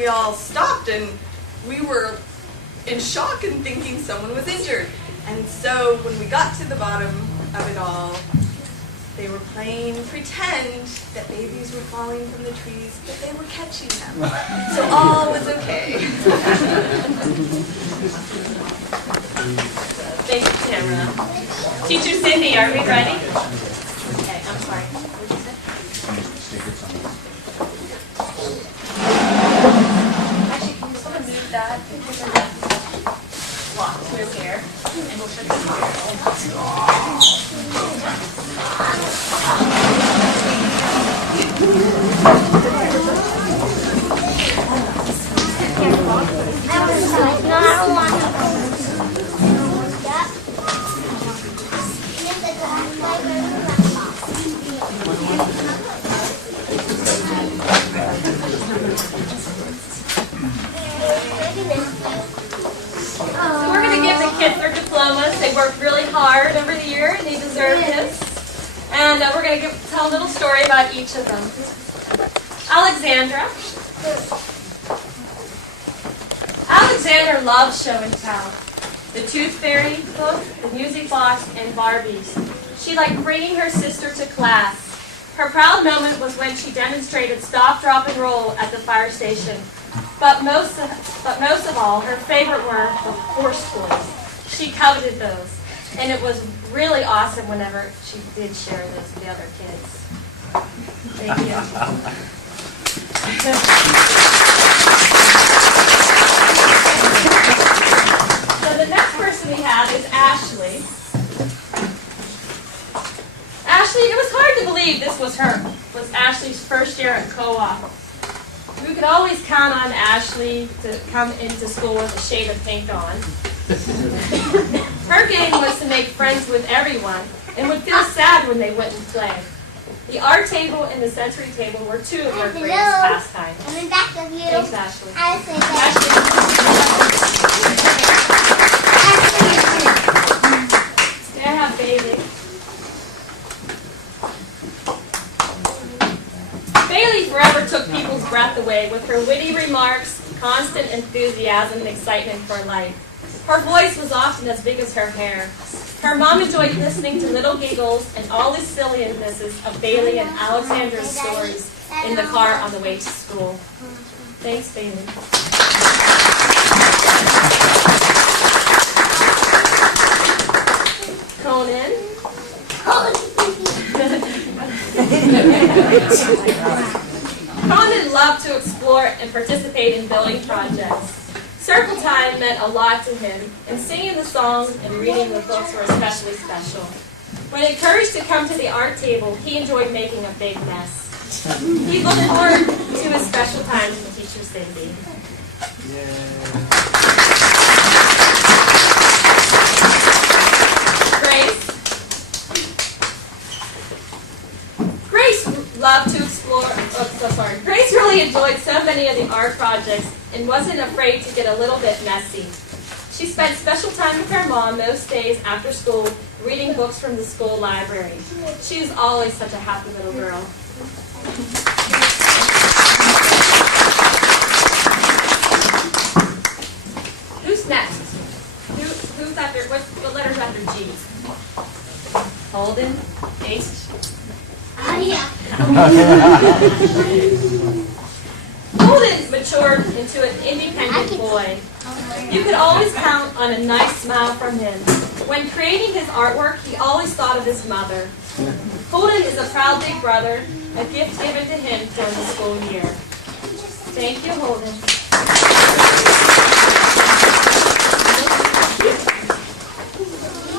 we all stopped and we were in shock and thinking someone was injured. And so when we got to the bottom of it all, they were playing pretend that babies were falling from the trees, but they were catching them. So all was okay. Thank you, Tamara. Teacher Cindy, are we ready? Okay, I'm sorry. What did you say? Actually, can you sort of move that? Walk through here, and we'll put this here. No, I don't want to. So we're going to give the kids their diplomas. They worked really hard over the year, and they deserve this. And we're going to tell a little story about each of them. Alexandra. Alexandra loves show and tell. The Tooth Fairy book, the music box, and Barbies. She liked bringing her sister to class. Her proud moment was when she demonstrated stop, drop, and roll at the fire station. But most of all, her favorite were the horse toys. She coveted those. And it was really awesome whenever she did share those with the other kids. Thank you. So the next person we have is Ashley. Ashley, it was hard to believe this was Ashley's first year at co-op. We could always count on Ashley to come into school with a shade of pink on. Her game was to make friends with everyone and would feel sad when they wouldn't play. The art table and the sensory table were two of her greatest pastimes. I'm in back of you. Thanks, Ashley. Ashley. May I have Bailey? Bailey forever took people's breath away with her witty remarks, constant enthusiasm, and excitement for life. Her voice was often as big as her hair. Her mom enjoyed listening to little giggles and all the sillinesses of Bailey and Alexandra's stories in the car on the way to school. Thanks, Bailey. Conan. Conan loved to explore and participate in building projects. Circle time meant a lot to him, and singing the songs and reading the books were especially special. When encouraged to come to the art table, he enjoyed making a big mess. He looked forward to his special times with Teacher Cindy. Grace loved to explore. Grace really enjoyed so many of the art projects and wasn't afraid to get a little bit messy. She spent special time with her mom most days after school, reading books from the school library. She was always such a happy little girl. Who's next? Who's after? What letter's after G? Holden? H? Holden matured into an independent boy. You could always count on a nice smile from him. When creating his artwork, he always thought of his mother. Holden is a proud big brother, a gift given to him during the school year. Thank you, Holden.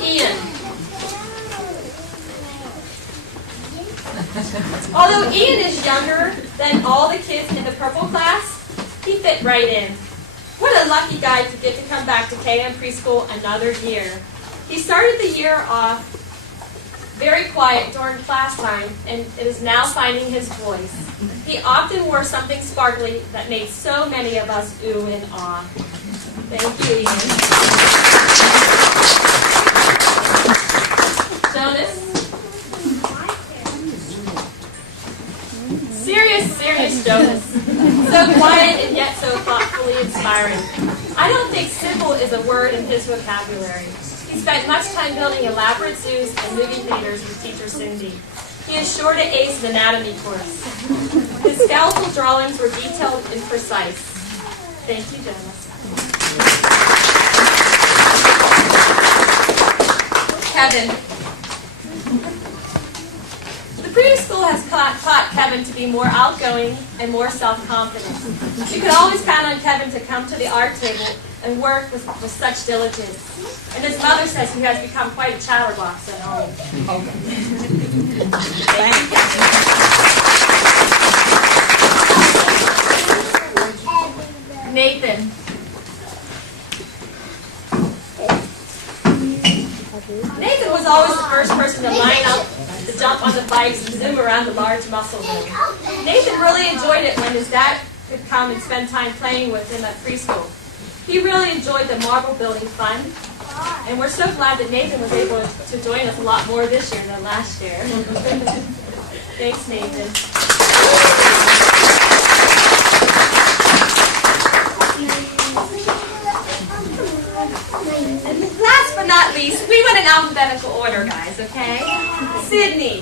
Ian. Although Ian is younger than all the kids in the purple class, he fit right in. What a lucky guy to get to come back to KM Preschool another year. He started the year off very quiet during class time and is now finding his voice. He often wore something sparkly that made so many of us ooh and ah. Thank you, Ian. Jonas? Serious Jonas. So quiet and yet so inspiring. I don't think simple is a word in his vocabulary. He spent much time building elaborate zoos and movie theaters with teacher Cindy. He is sure to ace an anatomy course. His skeletal drawings were detailed and precise. Thank you, Dennis. Kevin. The preschool has taught Kevin to be more outgoing and more self-confident. You can always count on Kevin to come to the art table and work with such diligence. And his mother says he has become quite a chatterbox at home. Nathan. Nathan was always the first person to line up, to jump on the bikes and zoom around the large muscle room. Nathan really enjoyed it when his dad could come and spend time playing with him at preschool. He really enjoyed the marble building fun, and we're so glad that Nathan was able to join us a lot more this year than last year. Thanks, Nathan. And last but not least, we went in alphabetical order, guys, okay? Sydney.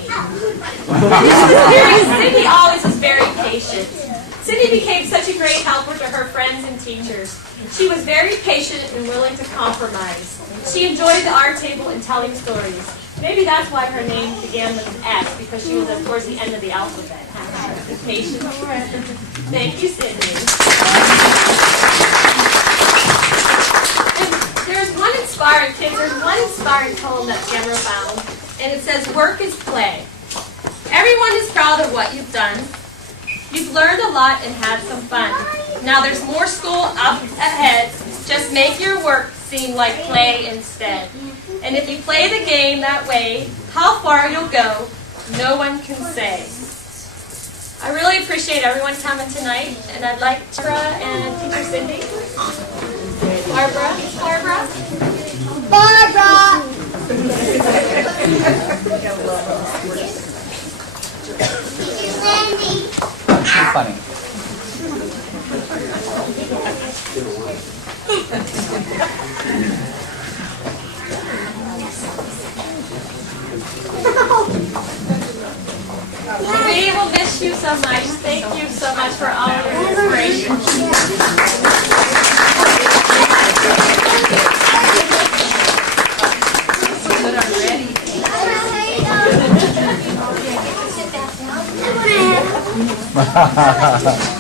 Sydney always was very patient. Sydney became such a great helper to her friends and teachers. She was very patient and willing to compromise. She enjoyed the art table and telling stories. Maybe that's why her name began with an S, because she was towards the end of the alphabet. Patient. Thank you, Sydney. There's one inspiring poem that Tamara found, and it says, "Work is play. Everyone is proud of what you've done. You've learned a lot and had some fun. Now there's more school up ahead. Just make your work seem like play instead. And if you play the game that way, how far you'll go, no one can say." I really appreciate everyone coming tonight, and I'd like Barbara and Teacher Cindy. Barbara? Too funny. We will miss you so much. Thank you so much for all your inspiration. Ready?